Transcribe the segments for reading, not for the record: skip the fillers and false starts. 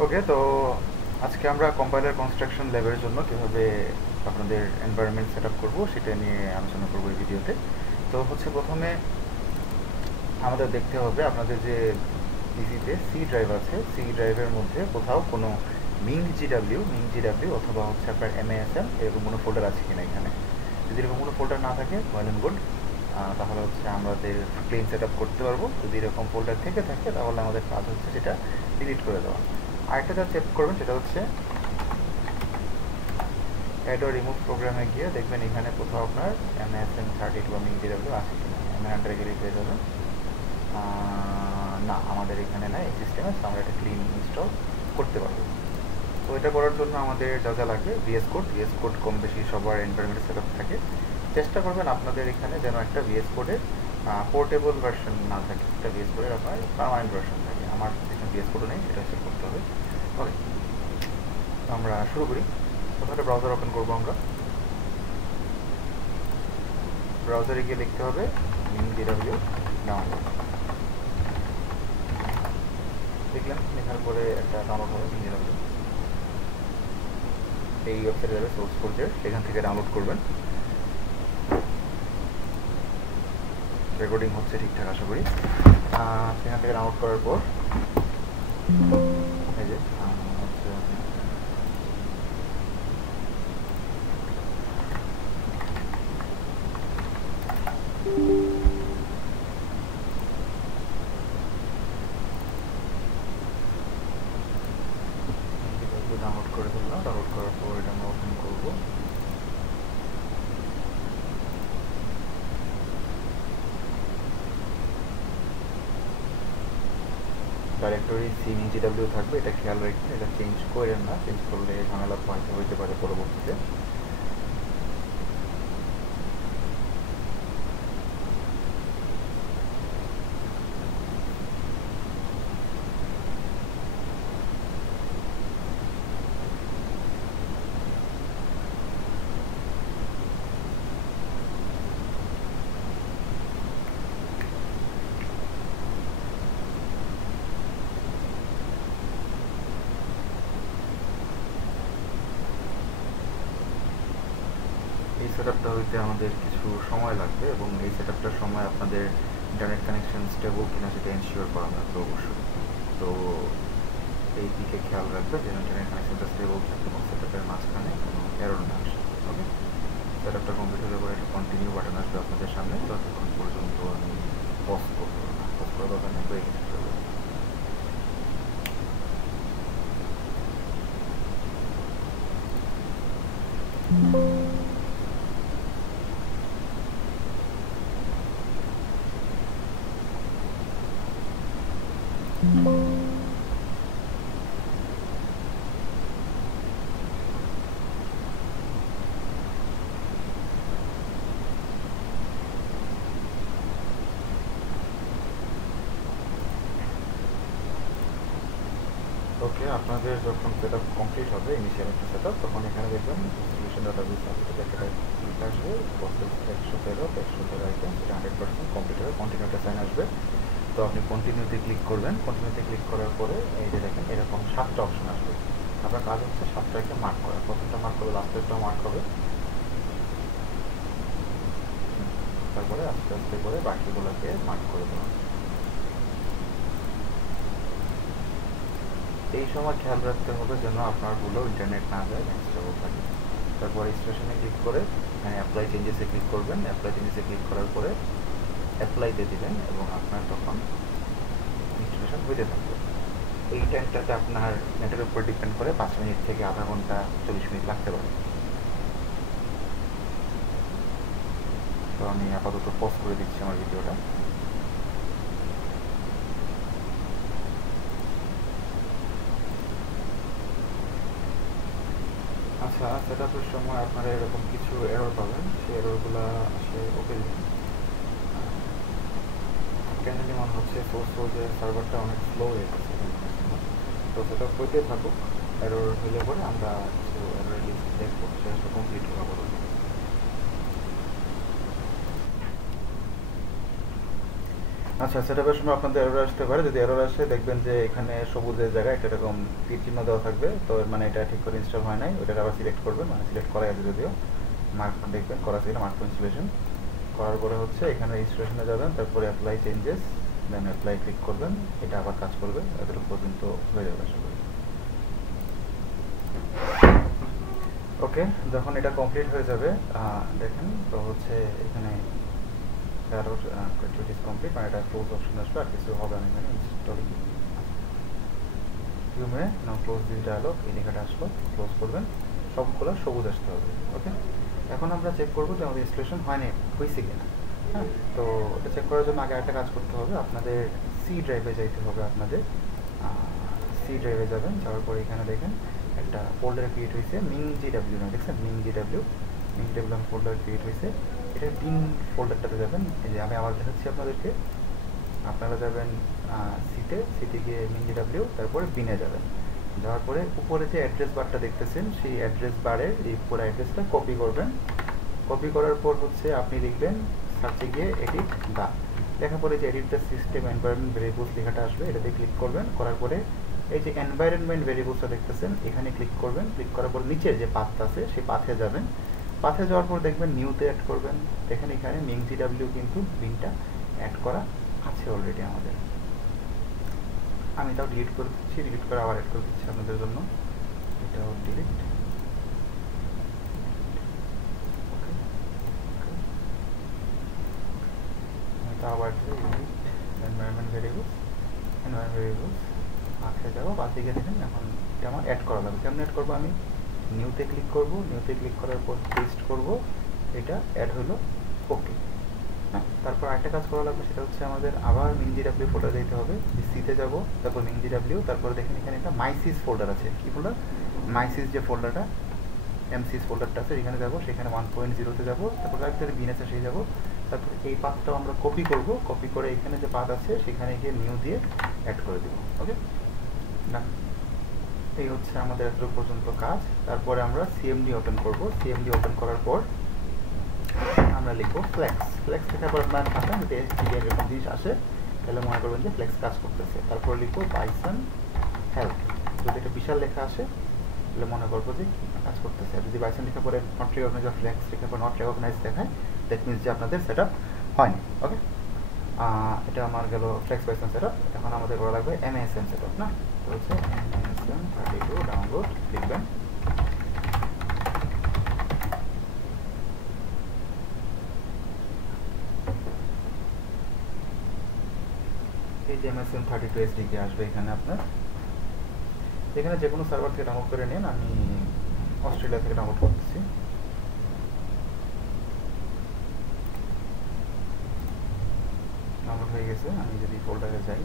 ওকে, তো আজকে আমরা কম্পাইলার কনস্ট্রাকশন ল্যাবের জন্য কীভাবে আপনাদের এনভায়রনমেন্ট সেট আপ করবো সেটা নিয়ে আলোচনা করবো এই ভিডিওতে। তো হচ্ছে প্রথমে আমাদের দেখতে হবে আপনাদের যে পিসিতে সি ড্রাইভ আছে, সি ড্রাইভের মধ্যে কোথাও কোনো মিং জিডাব্লিউ অথবা হচ্ছে আপনার এমএএসএম এরকম কোনো ফোল্ডার আছে কিনা এখানে। যদি এরকম কোনো ফোল্ডার না থাকে ওয়েল অ্যান্ড গুড, তাহলে হচ্ছে আমাদের ক্লিন সেট আপ করতে পারবো। যদি এরকম ফোল্ডার থেকে থাকে তাহলে আমাদের কাজ হচ্ছে সেটা ডিলিট করে দেওয়া। আরেকটা যা চেক করবেন সেটা হচ্ছে অ্যাড ও রিমুভ প্রোগ্রামে গিয়ে দেখবেন এখানে কোথাও আপনার MSM32 বা মিং.জিডাব্লিউ আছে কিনা। আন্ডারে গেলে পেয়ে যাবেন। না, আমাদের এখানে নাই এই সিস্টেমে, তো আমরা এটা ক্লিন ইনস্টল করতে পারবো। তো এটা করার জন্য আমাদের যা যা লাগবে, ভিএস কোড কম বেশি সবার এনভায়রনমেন্ট সেট আপ থাকে। চেষ্টা করবেন আপনাদের এখানে যেন একটা ভিএস কোডের পোর্টেবল ভার্সন না থাকে, একটা ভিএস কোডের আপনার পারমানেন্ট ভার্সন থাকে। আমার এখানে ভিএস কোডও নেই, সেটা সেট করতে হবে। ওকে, আমরা শুরু করি। প্রথমে ব্রাউজার ওপেন করবো আমরা। ব্রাউজারে গিয়ে লিখতে হবে মিং.জিডাব্লিউ ডাউনলোড। দেখলেন, লেখার পরে একটা ডাউনলোড হবে মিং.জিডাব্লিউ। এই ওয়েবসাইটে যাবে সোর্স কোডে, সেখান থেকে ডাউনলোড করবেন। রেকর্ডিং হচ্ছে ঠিকঠাক আশা করি। সেখান থেকে ডাউনলোড করার পর এই যে হচ্ছে ডাউনলোড করে ফেললাম। ডাউনলোড করার পর এটা আমরা ওপেন করবো। ডাইরেক্টরি সি মিং.জিডাব্লিউ থাকবে, এটা খেয়াল রাখবেন। এটা চেঞ্জ করেন না, চেঞ্জ করলে ঝামেলা হইতে পারে পরবর্তীতে। এই সেট আপটা হইতে আমাদের কিছু সময় লাগবে এবং এই সেট আপটার সময় আপনাদের ইন্টারনেট কানেকশন স্টেবল কিনা সেটা এনশিওর করা লাগবে অবশ্যই। তো এই দিকে খেয়াল রাখবে যেন ইন্টারনেট কানেকশনটা স্টেবল থাকে এবং সেট আপের মাঝখানে কোনো এরর না আসে। ওকে, সেট আপটা কমপ্লিট হলে পরে একটা কন্টিনিউ বাটন আসবে আপনাদের সামনে। ততক্ষণ পর্যন্ত আমি পজ করবো না, পজ করার দরকার নেই, হয়ে গেছে। ওকে, আপনাদের যখন সেট আপ কমপ্লিট হবে, ইনিশিয়াল একটা সেট আপ, তখন এখানে দেখবেন ইনস্টলেশন ডাটাবেস আছে, একটা ক্লিক আসবে, প্রসেস 113 আইটেম, এটা 100% কমপ্লিট হবে, কন্টিনিউটা সাইন আসবে। তো আপনি কন্টিনিউতে ক্লিক করবেন। কন্টিনিউতে ক্লিক করার পরে এই যে দেখেন এরকম 7টা অপশন আসবে। আপনার কাজ হচ্ছে 7টাকে মার্ক করা। প্রথমটা মার্ক করলে লাস্টেরটাও মার্ক হবে, তারপরে আস্তে আস্তে করে বাকিগুলোকে মার্ক করে দেওয়া। এই সময় খেয়াল রাখতে হবে যেন আপনার হলো ইন্টারনেট না যায়, স্টেবল থাকে। তারপর স্টেশনে ক্লিক করে অ্যাপ্লাই চেঞ্জেসে ক্লিক করবেন। অ্যাপ্লাই চেঞ্জেসে ক্লিক করার পরে অ্যাপ্লাইতে দিবেন এবং আপনার তখন ইনস্টলেশন হইতে থাকবে। এই টাইমটাতে আপনার নেটের উপর ডিপেন্ড করে 5 মিনিট থেকে আধা ঘন্টা 40 মিনিট লাগতে পারে। তো আমি আপাতত পজ করে দিচ্ছি আমার ভিডিওটা। আচ্ছা, সেট আপের সময় আপনারা এরকম কিছু এরর পাবেন, সেই এররগুলো আসে ওকে দিন। কেন জানি মনে হচ্ছে সোর্সের সার্ভারটা অনেক স্লো হয়ে গেছে, তো সেটা হইতে থাকুক। এরর হইলে পরে আমরা কিছু এরর লিস্ট দেখবো, সেটা কমপ্লিট করা আচ্ছা, সেটআপের সময় আপনাদের এরর আসতে পারে। যদি এরর আসে দেখবেন যে এখানে সবুজের জায়গায় একটা এরকম তীর চিহ্ন দেওয়া থাকবে, তো এর মানে এটা ঠিক করে ইনস্টল হয় নাই। ওটা আবার সিলেক্ট করবেন, মানে সিলেক্ট করা আছে যদিও, মার্ক দেখবেন করা ছিল, মার্ক টু ইনস্টলেশন করার পরে হচ্ছে এখানে ইনস্টলেশনে যাবেন, তারপরে apply changes, then apply click করবেন, এটা আবার কাজ করবে। এতটুকু পর্যন্ত হয়ে যাবে আশা করি। ওকে, যখন এটা কমপ্লিট হয়ে যাবে দেখেন তো হচ্ছে এখানে এরর ইট ইজ কমপ্লিট, মানে এটা ক্লোজ অপশন আসবে, আর কিছু হবে না এখানে। Installing you may now close this dialog, এই লেখাটা আসলো, ক্লোজ করবেন, সবগুলো সবুজ আসতে হবে। ওকে, এখন আমরা চেক করবো যে আমাদের ইনস্টলেশন হয়নি, হয়েছে কিনা। হ্যাঁ, তো এটা চেক করার জন্য আগে একটা কাজ করতে হবে, আপনাদের সি ড্রাইভে যাইতে হবে। আপনাদের সি ড্রাইভে যাবেন, যাওয়ার পরে এখানে দেখেন একটা ফোল্ডার ক্রিয়েট হয়েছে, মিং.jw না, দেখছেন মিং.jw ফোল্ডার ক্রিয়েট হয়েছে। এটা বিন ফোল্ডারটাতে যাবেন, এই যে আমি আবার দেখাচ্ছি আপনাদেরকে। আপনারা যাবেন সিতে গিয়ে মিং.jw, তারপরে বিনে যাবেন। যাওয়ার পরে উপরে যে অ্যাড্রেস বারটা দেখতেছেন, সেই অ্যাড্রেস বারের এই পুরো অ্যাড্রেসটা কপি করবেন। কপি করার পর হচ্ছে আপনি লিখবেন সার্চে গিয়ে এডিট দা, লেখার পরে যে edit the system environment variables লেখাটা আসবে, এটাতে ক্লিক করবেন। করার পরে এই যে এনভায়রনমেন্ট ভেরিয়েবলসটা দেখতেছেন, এখানে ক্লিক করবেন। ক্লিক করার পর নিচে যে পাথটা আছে সেই পাথে যাবেন। পাথে যাওয়ার পর দেখবেন নিউতে অ্যাড করবেন। দেখেন এখানে মিং.jw কিন্তু বিনটা অ্যাড করা আছে অলরেডি আমাদের। আমি তাও ডিলিট করে দিচ্ছি, ডিলিট করে আবার অ্যাড করে দিচ্ছি আপনাদের জন্য। এটাও ডিলিট। আবার এনভায়রনমেন্ট ভেরিয়েবলস মাঠে যাবো, বাদ দিকে দেখেন এখন এটা আমার অ্যাড করা লাগবে। কেমন অ্যাড করবো? আমি নিউতে ক্লিক করব, নিউতে ক্লিক করার পর পেস্ট করব, এটা অ্যাড হলো। ওকে, হ্যাঁ, তারপর আরেকটা কাজ করা লাগবে, সেটা হচ্ছে আমাদের আবার মিং.jw ফোল্ডার যেতে হবে। সিতে যাব, তারপর মিং.jw, তারপরে দেখেন এখানে একটা মাইসিস ফোল্ডার আছে। কি ফোল্ডার? মাইসিস যে ফোল্ডারটা, এমসিস ফোল্ডারটা আছে, এখানে যাবো, সেখানে 1.0-তে যাবো, তারপর ভিতরে বিন আছে সেই যাবো। তারপর এই পাথটাও আমরা কপি করব, কপি করে এখানে যে পাথ আছে সেখানে গিয়ে নিউ দিয়ে অ্যাড করে দেবো। ওকে না, এই হচ্ছে আমাদের এতটুকু পর্যন্ত কাজ। তারপরে আমরা সিএমডি ওপেন করব। সিএমডি ওপেন করার পর আমরা লিখবো ফ্লেক্স। ফ্লেক্স লেখার পর আপনার খাতা যদি এসটিডি এরকম জিনিস আসে, তাহলে মনে করবেন যে ফ্লেক্স কাজ করতেছে। তারপর লিখবো পাইথন হেল্প। যদি এটা বিশাল লেখা আসে তাহলে মনে করবো যে কাজ করতেছে। আর যদি পাইথন লেখার পরে নট রিকগনাইজ বা ফ্লেক্স লেখার পর নট রিকগনাইজ দেখায়, দ্যাট মিনস যে আপনাদের সেট আপ হয়নি। ওকে, এটা আমার গেল ফ্লেক্স পাইথন সেট আপ। এখন আমাদের করা লাগবে এমএসএম সেট আপ, না? তো হচ্ছে এমএসএম32 ডাউনলোড লিখবেন। এই যে MSM32 SDK আসবে এখানে আপনার, এখানে যে কোনো সার্ভার থেকে ডাউনলোড করে নিন। আমি অস্ট্রেলিয়া থেকে ডাউনলোড করতেছি। ডাউনলোড হয়ে গেছে। আমি যদি ফোল্ডারে যাই,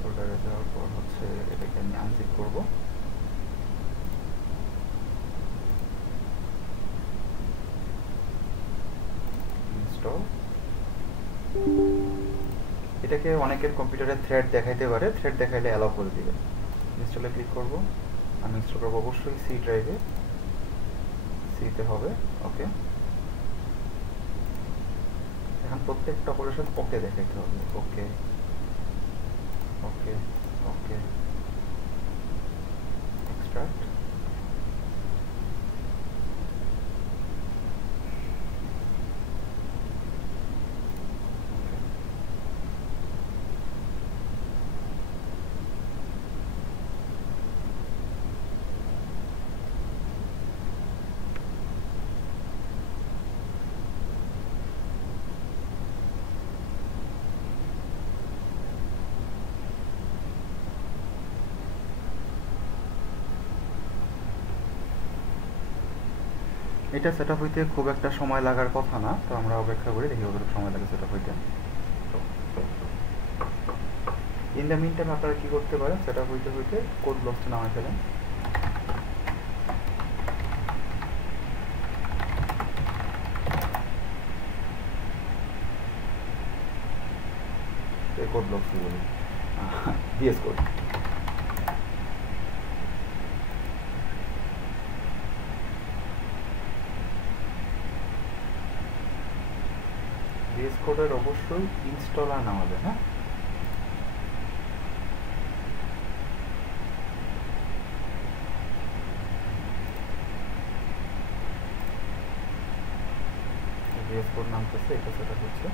ফোল্ডারে যাওয়ার পর হচ্ছে এটাকে আমি আনজিপ করব। ইনস্টল। এটাকে অনেকের কম্পিউটারে থ্রেড দেখাইতে পারে, থ্রেড দেখাইলে অ্যালাউ করে দিবেন। ইনস্টলে ক্লিক করব। আমি ইনস্টল করবো অবশ্যই সি ড্রাইভে, সিতে হবে। ওকে, এখন প্রত্যেকটা অপারেশন ওকে দেখাইতে হবে। ওকে ওকে ওকে, এক্সট্রাক্ট। এটা সেট আপ হইতে খুব একটা সময় লাগার কথা না, তো আমরা অপেক্ষা করি, দেখি কতটুকু সময় লাগে সেট আপ হইতে। ইন দ্য মিন টাইম আপনারা কী করতে পারেন, সেট আপ হইতে হইতে কোড ব্লকসটা নামাই ফেলেন। কোড ব্লকস কি বলি, VS কোড। VS কোডের অবশ্যই ইনস্টলার নামাবে, হ্যাঁ। VS কোড নামতেছে, এটা সেটা হচ্ছে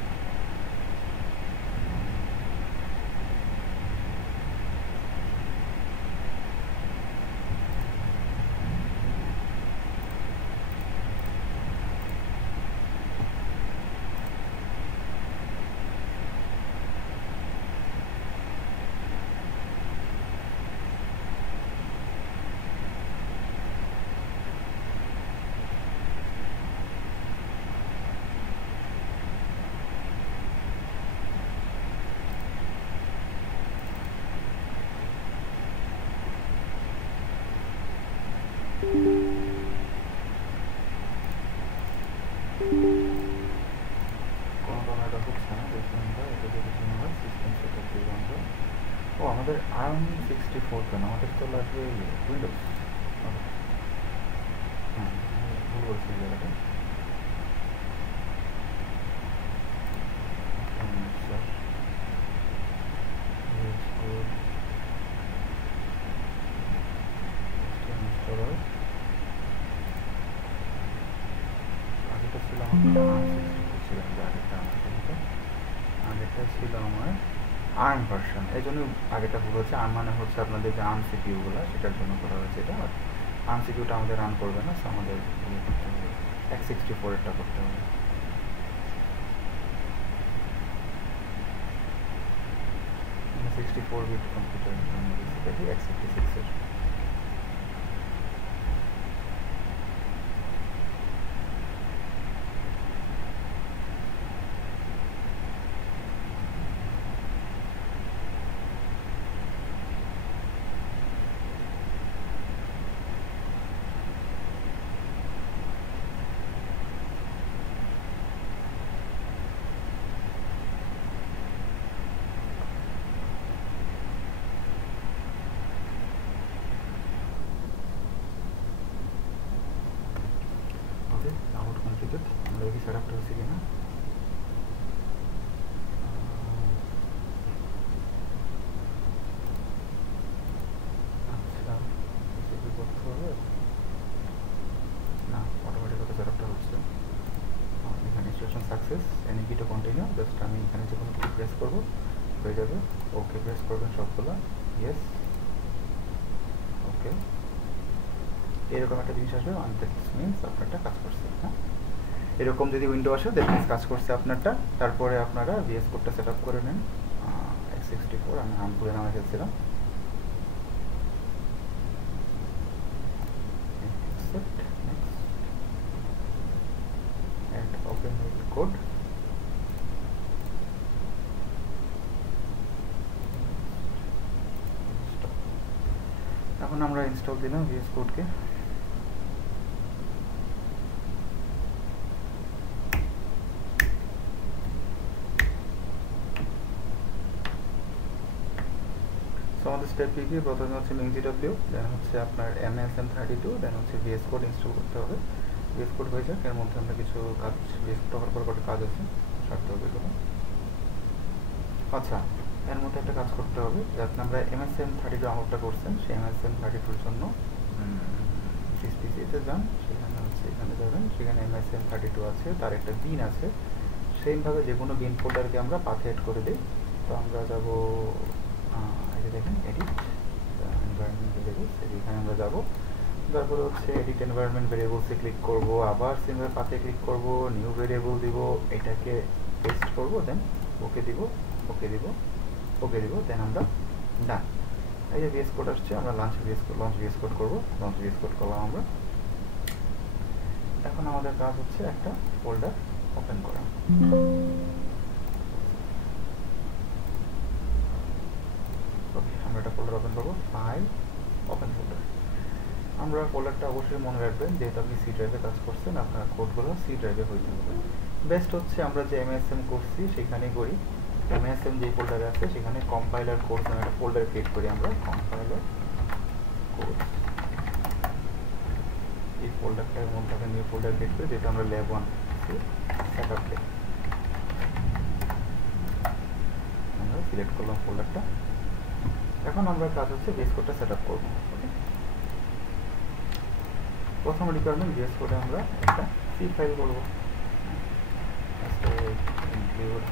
আমাদের ARM64 কেন, আমাদের তো লাগবে উইন্ডোজ। হ্যাঁ, ভুল বলছি জায়গাটা। আগেটা ছিল আগেটা ছিল আমার ARM ভার্সন, এই জন্য আগেটা ভুল হচ্ছে। ARM মানে হচ্ছে আপনাদের যে ARM CPU গুলো, সেটার জন্য করা হয়েছে এটা। আর ARM CPU টা আমাদের রান করবে না, আমাদের করতে হবে x64 এরটা করতে হবে। মানে 64 বিট কম্পিউটার বেসিক্যালি x86 এর। Download completed. আমরা দেখি সেটআপটা হচ্ছে কিনা। আচ্ছা, কিছু করতে হবে না, অটোমেটিক সেটআপটা হচ্ছে। এখানে instruction success, any to continue. Just আমি এখানে যে কোনো কিছু প্রেস করবো, হয়ে যাবে। ওকে প্রেস করবেন সবগুলো, ইয়েস, ওকে। এরকম একটা জিনিস আসবে, দ্যাট মিনস আপনারটা কাজ করছে। হ্যাঁ, এরকম যদি উইন্ডো আসে দ্যাট মিনস কাজ করছে আপনারটা। তারপরে আপনারা VS কোডটা সেট আপ করে নেন। x64 আমি নাম করে নামে ফেলছিলাম। Open with code. এখন আমরা ইনস্টল দিলাম VS কোডকে। আমাদের স্টেপ কি কি? প্রথমে হচ্ছে MinGW, দেন হচ্ছে আপনার MSM32, দেন হচ্ছে VS কোড ইনস্টল করতে হবে। VS কোড হয়ে যাক, এর মধ্যে আমরা কিছু কাজ VS কোড হওয়ার পর কটা কাজ আছে, সারতে হবে এগুলো। আচ্ছা, এর মধ্যে একটা কাজ করতে হবে, যাতে আমরা MSM32 ডাউনলোডটা করছেন, সেই MSM32 জন্য সিসপিসিতে যান, সেখানে হচ্ছে এখানে যাবেন, সেখানে MSM32 আছে, তার একটা বিন আছে। সেইভাবে যে কোনো বিন ফোল্ডারকে আমরা পাথে এড করে দিই। তো আমরা যাবো, এই যে দেখেন এডিট এনভায়রনমেন্ট ভেরিয়েবলস, এখানে আমরা যাবো। তারপরে হচ্ছে এডিট এনভায়রনমেন্ট ভেরিয়েবলসে ক্লিক করব, আবার সিমিলার পাথে ক্লিক করব, নিউ ভেরিয়েবল দিব, এটাকে পেস্ট করব, দেন ওকে দিব, ওকে দিব, ওকে দিব, দেন আমরা ডান। এই যে VS কোড আসছে, আমরা লঞ্চ VS কোড করব। লঞ্চ VS কোড করলাম আমরা। এখন আমাদের কাজ হচ্ছে একটা ফোল্ডার ওপেন করা। ওকে, আমরা একটা ফোল্ডার ওপেন করবো, ফাইল, ওপেন ফোল্ডার। আমরা ফোল্ডারটা অবশ্যই মনে রাখবেন, যেহেতু আপনি সি ড্রাইভে কাজ করছেন, আপনার কোডগুলো সি ড্রাইভে হইতে হবে। বেস্ট হচ্ছে আমরা যে MSM করছি সেখানেই করি। MSM যে ফোল্ডারে আছে সেখানে কম্পাইলার কোড নামে একটা ফোল্ডার ক্রিয়েট করি আমরা, কম্পাইলার কোড। এই ফোল্ডারটার মধ্যে একটা নিউ ফোল্ডার ক্রিয়েট করি, যেটা আমরা ল্যাব 1 সেটআপ করি। সিলেক্ট করলাম ফোল্ডারটা। এখন আমরা কাজ হচ্ছে VS কোডটা সেট আপ করবো। ওকে, প্রথম রিকোয়ারমেন্ট VS কোডে আমরা একটা সি ফাইল করবো। ইনক্লুড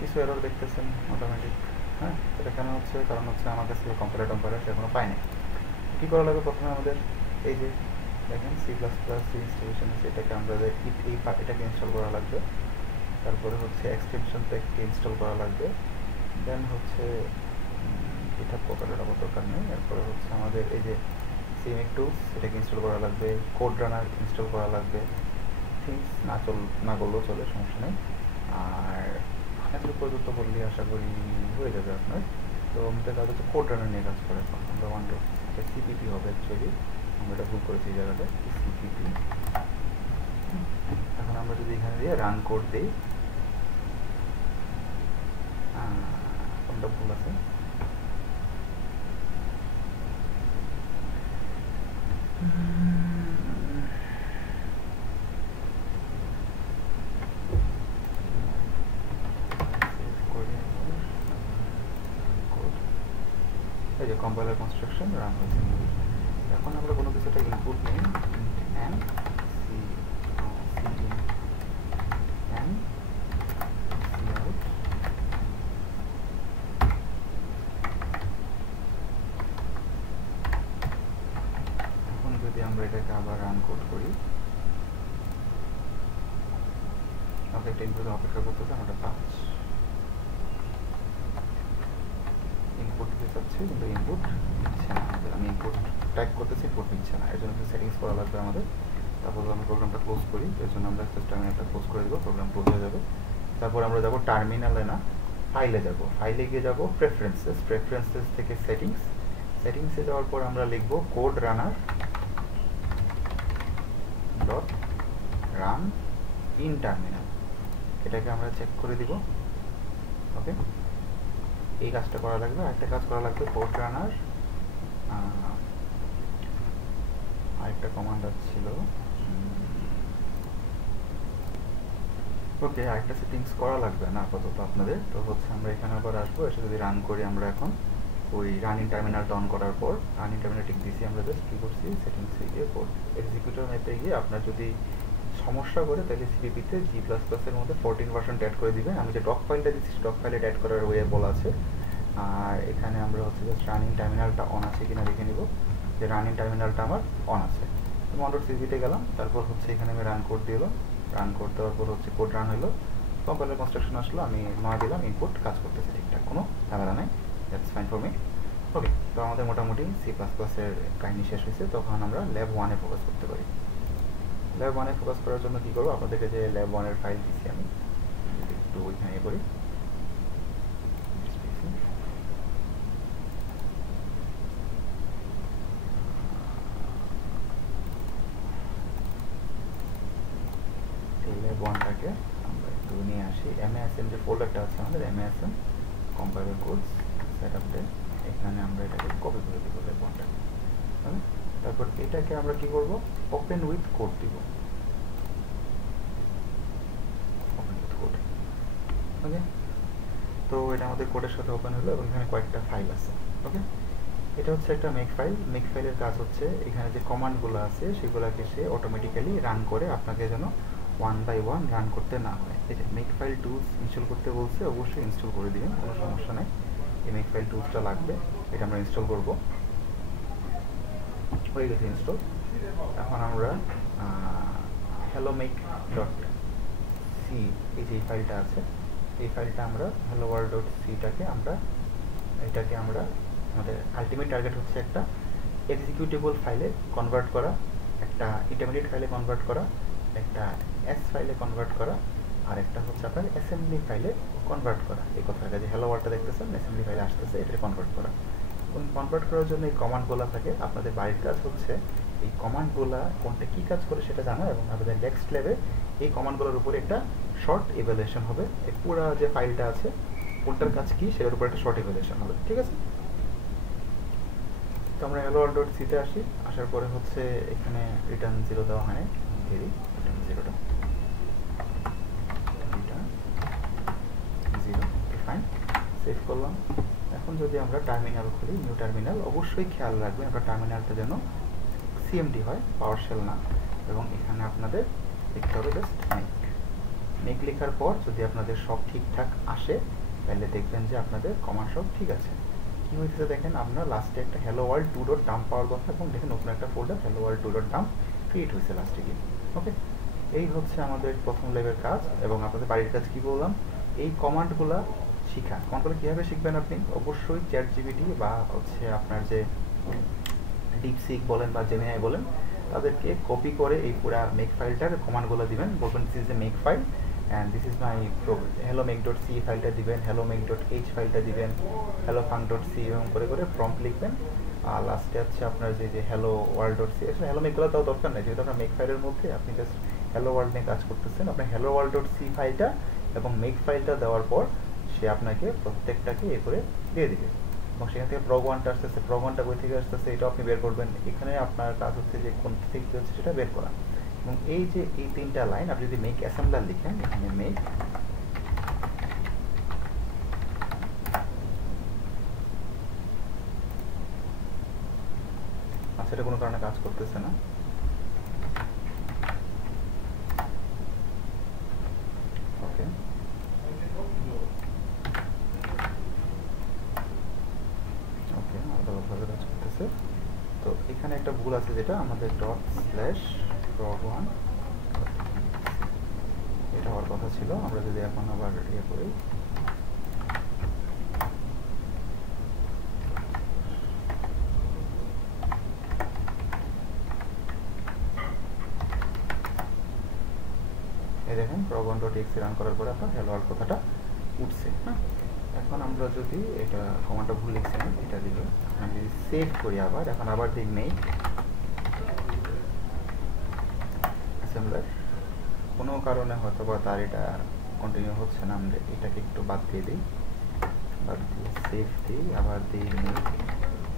কিছু এরর দেখতেছেন অটোমেটিক। হ্যাঁ, এটা কেন হচ্ছে? কারণ হচ্ছে আমার কাছে কম্পাইলার সে এখনো পায়নি। কী করা লাগবে? প্রথমে আমাদের এই যে দেখেন C++ সি ইনস্টলেশন আছে, এটাকে আমরা এটাকে ইনস্টল করা লাগবে। তারপরে হচ্ছে এক্সটেনশন প্যাককে ইনস্টল করা লাগবে। দেন হচ্ছে এটা প্রকারের আবার দরকার নেই। এরপরে হচ্ছে আমাদের এই যে CMake টুলস, এটাকে ইনস্টল করা লাগবে। কোড রানার ইনস্টল করা লাগবে। থিংস না করলেও চলে, সমস্যা নেই। আর এত পর্যন্ত করলে আশা করি হয়ে যাবে আপনার। তো আমাদের কাজ হচ্ছে কোড রানার নিয়ে কাজ করে। এখন আমরা এটা সিপিপি হবে অ্যাকচুয়ালি, আমরা এটা ভুল করেছি এই জায়গাটা, সিপিপি। এখন আমরা যদি এখানে দিয়ে রান কোড দিই, কোনটা ভুল আছে, এই যে কম্পাইলার কনস্ট্রাকশন রান হয়েছে। এখন আমরা কোনো কিছু একটা ইনপুট নিই, N C N C out. এখন যদি আমরা এটাকে আবার রান কোড করি, ওকে, একটা ইনপুট অপেক্ষা করতেছে, আমরা 5 ইনপুট দিতে চাচ্ছি কিন্তু ইনপুট দিচ্ছে না। আমি ইনপুট টাইপ করতেছি, ইনপুট দিচ্ছে না। এর জন্য সেটিংস করা লাগবে আমাদের। তারপর আমরা প্রোগ্রামটা ক্লোজ করি, এর জন্য আমরা টার্মিনালটা ক্লোজ করে দেবো, প্রোগ্রাম ক্লোজ হয়ে যাবে। তারপর আমরা যাব টার্মিনালে না, ফাইলে যাব। ফাইলে গিয়ে যাব প্রেফারেন্সেস থেকে সেটিংসে যাওয়ার পর আমরা লিখব code runner dot run in terminal. এটাকে আমরা চেক করে দিব। ওকে, এই কাজটা করা লাগবে। আরেকটা কাজ করা লাগবে, কোড রানার আরেকটা কমান্ড ছিল, ওকে, আরেকটা সেটিংস করা লাগবে না আপাতত আপনাদের। তো হচ্ছে আমরা এখানে আবার আসবো, এসে যদি রান করি, আমরা এখন ওই রানিং টার্মিনালটা অন করার পর রানিং টার্মিনাল টিক দিয়েছি, আমরা জাস্ট কী করছি, সেটিংসে গিয়ে কোড এক্সিকিউটর ম্যাপে গিয়ে আপনার যদি সমস্যা করে তাহলে সিপিপিতে G++ এর মধ্যে 14 ভার্সন অ্যাড করে দিবেন। আমি যে ডক ফাইলটা দিচ্ছি, ডক ফাইলে অ্যাড করার ওয়ে বলা আছে। আর এখানে আমরা হচ্ছে জাস্ট রানিং টার্মিনালটা অন আছে কিনা দেখে নিব, যে রানিং টার্মিনালটা আমার অন আছে। মন্ডল.cp-তে গেলাম, তারপর হচ্ছে এখানে আমি রান কোড দিলাম। রান কোড দেওয়ার পর হচ্ছে কোড রান হলো, কম্পাইলার কনস্ট্রাকশন আসলো, আমি নয় দিলাম, ইনপুট কাজ করতেছে ঠিকঠাক, কোনো ঝামেলা নাই। That's fine for me. Okay, তো আমাদের মোটামুটি C++ এর কাহিনী শেষ হয়েছে। তখন আমরা ল্যাব 1-এ ফোকাস করতে পারি। ল্যাব 1-এ ফোকাস করার জন্য কী করবো, আপনাদেরকে যে ল্যাব 1-এর ফাইল দিচ্ছি আমি, একটু ওইখানে করি। এই ল্যাব 1টাকে আমরা একটু নিয়ে আসি, MASM যে ফোল্ডারটা আছে আমাদের, MASM compiler codes set up day, এখানে আমরা এটাকে কপি করে দিব ল্যাব 1টাকে। তারপর এটাকে আমরা কি করব, ওপেন উইথ কোড দিব, ওপেন উইথ কোড। ওকে, তো এটা আমাদের কোডের সাথে ওপেন হলো এবং এখানে কয়েকটা ফাইল আছে। ওকে, এটা হচ্ছে একটা মেক ফাইল। মেক ফাইলের কাজ হচ্ছে এখানে যে কমান্ডগুলো আছে সেগুলোকে সে অটোমেটিক্যালি রান করে, আপনাকে যেন 1 বাই 1 রান করতে না হয়। এই যে মেক ফাইল টুলস ইনস্টল করতে বলছে, অবশ্যই ইনস্টল করে দিবেন, কোনো সমস্যা নেই। এই মেক ফাইল টুলসটা লাগবে, এটা আমরা ইনস্টল করব। হয়ে গেছে ইনস্টল। এখন আমরা helloMake.c এই যে ফাইলটা আছে, এই ফাইলটা আমরা helloworld.c-টাকে এটাকে আমরা আমাদের আলটিমেট টার্গেট হচ্ছে একটা এক্সিকিউটেবল ফাইলে কনভার্ট করা, একটা ইন্টারমিডিয়েট ফাইলে কনভার্ট করা, একটা এস ফাইলে কনভার্ট করা, আর একটা হচ্ছে আপনার অ্যাসেম্বলি ফাইলে কনভার্ট করা। এই কথাটা যে হ্যালো ওয়ার্ল্ডটা দেখতেছেন অ্যাসেম্বলি ফাইলে আসতেছে, এটা কনভার্ট করা। এবং কনভার্ট করার জন্য এই কমান্ডগুলো থাকে। আপনাদের বাড়ির কাজ হচ্ছে এই কমান্ডগুলো কোনটা কী কাজ করে সেটা জানা, এবং আপনাদের নেক্সট লেভে এই কমান্ডগুলোর উপরে একটা শর্ট ইভ্যালুয়েশন হবে। এই পুরো যে ফাইলটা আছে কোনটার কাজ কী সেটার উপর একটা শর্ট ইভ্যালুয়েশন হবে, ঠিক আছে? তো আমরা হ্যালো ওয়ার্ল্ড ডট সিতে আসি। আসার পরে হচ্ছে এখানে রিটার্ন 0 দেওয়া হয়, রিটার্ন 0টা রিটার্ন 0, ফাইন, সেভ করলাম। এখন যদি আমরা টার্মিনাল খুলি, নিউ টার্মিনাল, অবশ্যই খেয়াল রাখবেন আপনার টার্মিনালটা যেন সিএমডি হয়, পাওয়ারশেল না। এবং এখানে আপনাদের লিখতে হবে জাস্ট মেক লেখার পর যদি আপনাদের সব ঠিকঠাক আসে তাহলে দেখবেন যে আপনাদের কমান্ড সব ঠিক আছে। কি হয়েছে দেখেন, আপনার লাস্টে একটা হ্যালো ওয়ার্ল্ড 2 ডট ডাম্প পাওয়ার কথা, এবং দেখেন নতুন একটা folder hello world 2 dot dump create হয়েছে লাস্টে গিয়ে। ওকে, এই হচ্ছে আমাদের প্রথম লেভেলের কাজ। এবং আপনাদের বাড়ির কাজ কি বললাম, এই কমান্ডগুলো শিখা। কমান্ডগুলো কীভাবে শিখবেন আপনি, অবশ্যই চ্যাট জিপিটি বা হচ্ছে আপনার যে ডিপসিক বলেন বা জেমিনাই বলেন, তাদেরকে কপি করে এই পুরা মেক ফাইলটার কমান্ডগুলো দিবেন, বলবেন this is a make file and this is my hello make dot C ফাইলটা দিবেন, hello make ডট এইচ ফাইলটা দিবেন, hello fun ডট সি, এরকম করে করে প্রম্পট লিখবেন। আর লাস্টে হচ্ছে আপনার যে hello world ডট সি, আসলে hello make-গুলো তাও দরকার নেই, যেহেতু আপনার মেক ফাইলের মধ্যে আপনি জাস্ট hello world নিয়ে কাজ করতেছেন। আপনার hello world ডট সি ফাইলটা এবং মেক ফাইলটা দেওয়ার পর সে আপনাকে প্রত্যেকটাকে এ করে দিয়ে দিবে। এবং সেখান থেকে প্রগ ওয়ানটা আসতেছে, প্রগ ওয়ানটা বই থেকে আসতেছে, এটা আপনি বের করবেন। এখানে আপনার কাজ হচ্ছে যে কোন থেকে কী হচ্ছে সেটা বের করা। এবং এই যে এই 3টা লাইন আপনি যদি মেক অ্যাসেম্বলার লিখেন, এখানে মেক আচ্ছা, এটা কোনো কারণে কাজ করতেছে না। ওকে, ওকে, আলাদাভাবে কাজ করতেছে। তো এখানে একটা ভুল আছে, যেটা আমাদের ./prog1 এটা হওয়ার কথা ছিল। আমরা যদি এখন আবার ইয়ে করি, এই দেখেন prog1.exe রান করার পরে আপনার হ্যালো ওয়ার্ল্ড কথাটা উঠছে। হ্যাঁ, এখন আমরা যদি এটা কমান্ডটা ভুল লিখছি না, এটা দিব, আমি যদি সেভ করি আবার, এখন আবার দিই মেক অ্যাসেম্বলার, কোনো কারণে হয়তো বা তার এটা কন্টিনিউ হচ্ছে না, আমরা এটাকে একটু বাদ দিয়ে দিই, বাদ দিয়ে সেভ দিই, আবার দিই মেক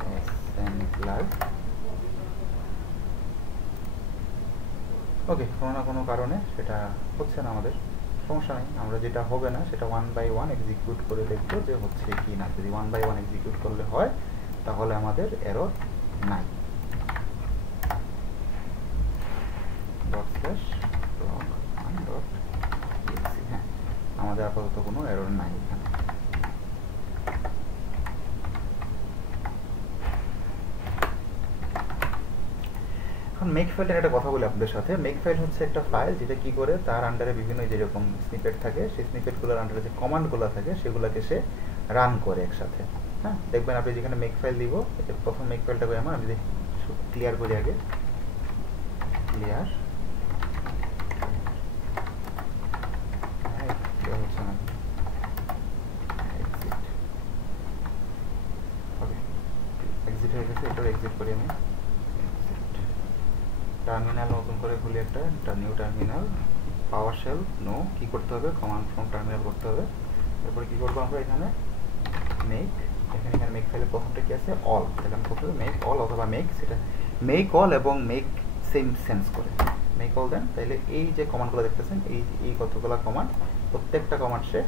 অ্যাসেম্বলার। ওকে, কোনো না কোনো কারণে সেটা হচ্ছে না, আমাদের সমস্যা নেই। আমরা যেটা হবে না সেটা 1 বাই 1 এক্সিকিউট করে দেখবো যে হচ্ছে কি না। যদি 1 বাই 1 এক্সিকিউট করলে হয় তাহলে আমাদের এরর নাই। হ্যাঁ, আমাদের আপাতত কোনো এরর নাই এখানে। এখন মেক ফাইলের একটা কথা বলি আপনাদের সাথে। মেক ফাইল হচ্ছে একটা ফাইল যেটা কি করে, তার আন্ডারে বিভিন্ন যেরকম স্নিপেট থাকে, সেই স্নিপেটগুলোর আন্ডারে যে কমান্ডগুলো থাকে সেগুলোকে সে রান করে একসাথে। হ্যাঁ, দেখবেন আপনি যেখানে মেক ফাইল দিব, প্রথম মেক ফাইলটা করে আমরা যদি ক্লিয়ার করি, আগে ক্লিয়ার হচ্ছে না, এক্সিট। ওকে, এক্সিট হয়ে গেছে, এটাও এক্সিট করি আমি। টার্মিনাল নতুন করে খুলি একটা নিউ টার্মিনাল, পাওয়ারশেল নো, কি করতে হবে, কমান্ড ফ্রম টার্মিনাল করতে হবে। তারপরে কি করবো আমরা, এখানে মেক, এখানে মেক ফাইলের প্রথমটা কি আছে, অল, তাহলে আমি করতে হবে মেক অল অথবা মেক, সেটা মেক অল এবং মেক সেম সেন্স করে মেক অল দেন। তাহলে এই যে কমান্ডগুলো দেখতেছেন, এই কতগুলো কমান্ড, প্রত্যেকটা কমান্ড সে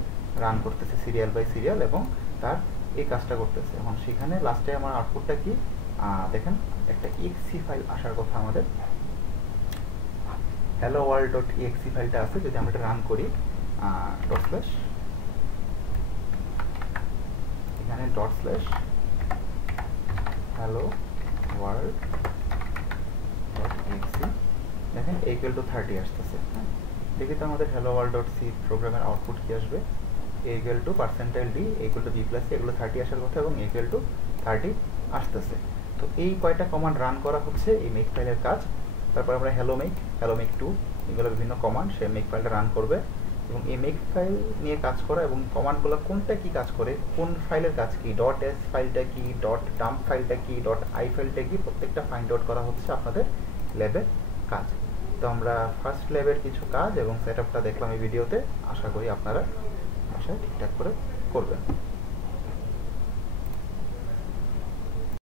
রান করতেছে সিরিয়াল বাই সিরিয়াল, এবং তার এই কাজটা করতেছে। এখন সেখানে লাস্টে আমার আউটপুটটা কি দেখেন, একটা exe ফাইল আসার কথা আমাদের, hello world ডট exe ফাইলটা আছে। যদি আমরা এটা রান করি ডট স্ল্যাশ, এখানে dot slash hello world dot exe, দেখেন ইকুয়াল টু 30 আসতেছে। দেখি তো আমাদের hello world ডট সি প্রোগ্রামের আউটপুট কি আসবে, equal to %d equal to b plus c, এগুলো 30 আসার কথা এবং ইকুয়াল টু 30 আসতেছে। তো এই কয়টা কমান্ড রান করা হচ্ছে এই মেক ফাইলের কাজ। তারপর আমরা hello make 2, এগুলো বিভিন্ন কমান্ড সে মেক ফাইলটা রান করবে, এবং এই মেক ফাইল নিয়ে কাজ করা এবং কমান্ডগুলো কোনটা কি কাজ করে, কোন ফাইলের কাজ কি, ডট এস ফাইলটা কি, ডট ডাম্প ফাইলটা কি, ডট আই ফাইলটা কি, প্রত্যেকটা ফাইন্ড আউট করা হচ্ছে আপনাদের ল্যাবের কাজ। তো আমরা ফার্স্ট ল্যাবের কিছু কাজ এবং সেট আপটা দেখলাম এই ভিডিওতে। আশা করি আপনারা বাসায় ঠিকঠাক করে করবেন।